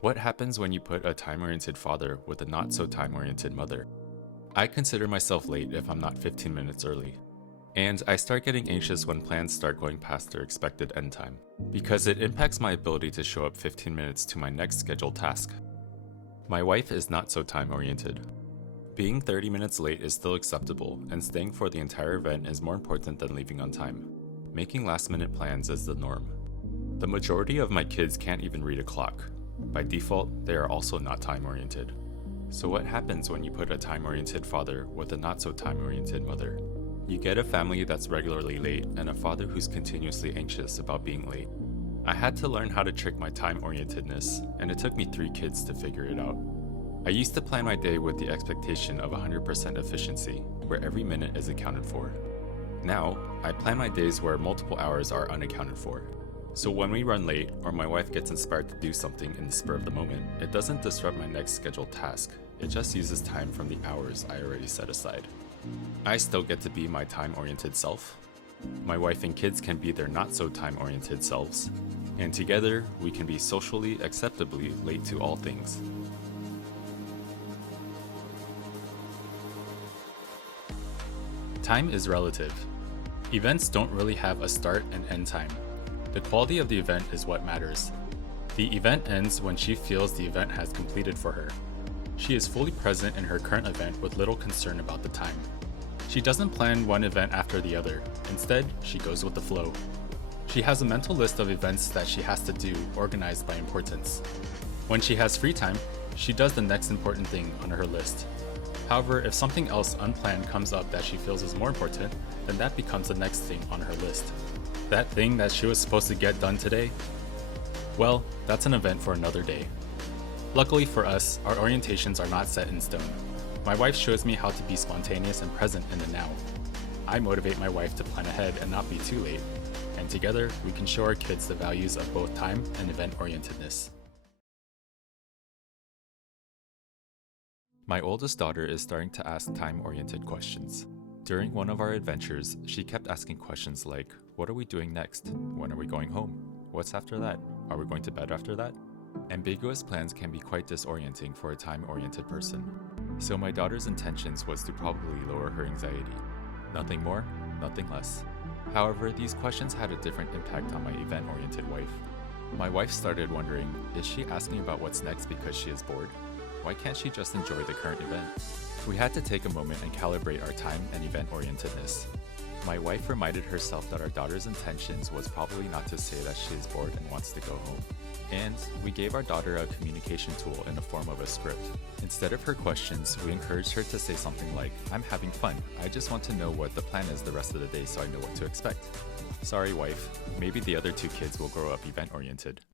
What happens when you put a time-oriented father with a not-so-time-oriented mother? I consider myself late if I'm not 15 minutes early. And I start getting anxious when plans start going past their expected end time, because it impacts my ability to show up 15 minutes to my next scheduled task. My wife is not so time-oriented. Being 30 minutes late is still acceptable, and staying for the entire event is more important than leaving on time. Making last-minute plans is the norm. The majority of my kids can't even read a clock. By default, they are also not time-oriented. So what happens when you put a time-oriented father with a not-so-time-oriented mother? You get a family that's regularly late and a father who's continuously anxious about being late. I had to learn how to trick my time-orientedness, and it took me 3 kids to figure it out. I used to plan my day with the expectation of 100% efficiency, where every minute is accounted for. Now, I plan my days where multiple hours are unaccounted for. So when we run late, or my wife gets inspired to do something in the spur of the moment, it doesn't disrupt my next scheduled task. It just uses time from the hours I already set aside. I still get to be my time-oriented self. My wife and kids can be their not-so-time-oriented selves. And together, we can be socially acceptably late to all things. Time is relative. Events don't really have a start and end time. The quality of the event is what matters. The event ends when she feels the event has completed for her. She is fully present in her current event with little concern about the time. She doesn't plan one event after the other. Instead, she goes with the flow. She has a mental list of events that she has to do, organized by importance. When she has free time, she does the next important thing on her list. However, if something else unplanned comes up that she feels is more important, then that becomes the next thing on her list. That thing that she was supposed to get done today? Well, that's an event for another day. Luckily for us, our orientations are not set in stone. My wife shows me how to be spontaneous and present in the now. I motivate my wife to plan ahead and not be too late. And together, we can show our kids the values of both time and event-orientedness. My oldest daughter is starting to ask time-oriented questions. During one of our adventures, she kept asking questions like, what are we doing next? When are we going home? What's after that? Are we going to bed after that? Ambiguous plans can be quite disorienting for a time-oriented person. So my daughter's intentions was to probably lower her anxiety. Nothing more, nothing less. However, these questions had a different impact on my event-oriented wife. My wife started wondering, is she asking about what's next because she is bored? Why can't she just enjoy the current event? We had to take a moment and calibrate our time and event-orientedness. My wife reminded herself that our daughter's intentions was probably not to say that she is bored and wants to go home. And we gave our daughter a communication tool in the form of a script. Instead of her questions, we encouraged her to say something like, I'm having fun. I just want to know what the plan is the rest of the day so I know what to expect. Sorry, wife. Maybe the other 2 kids will grow up event-oriented.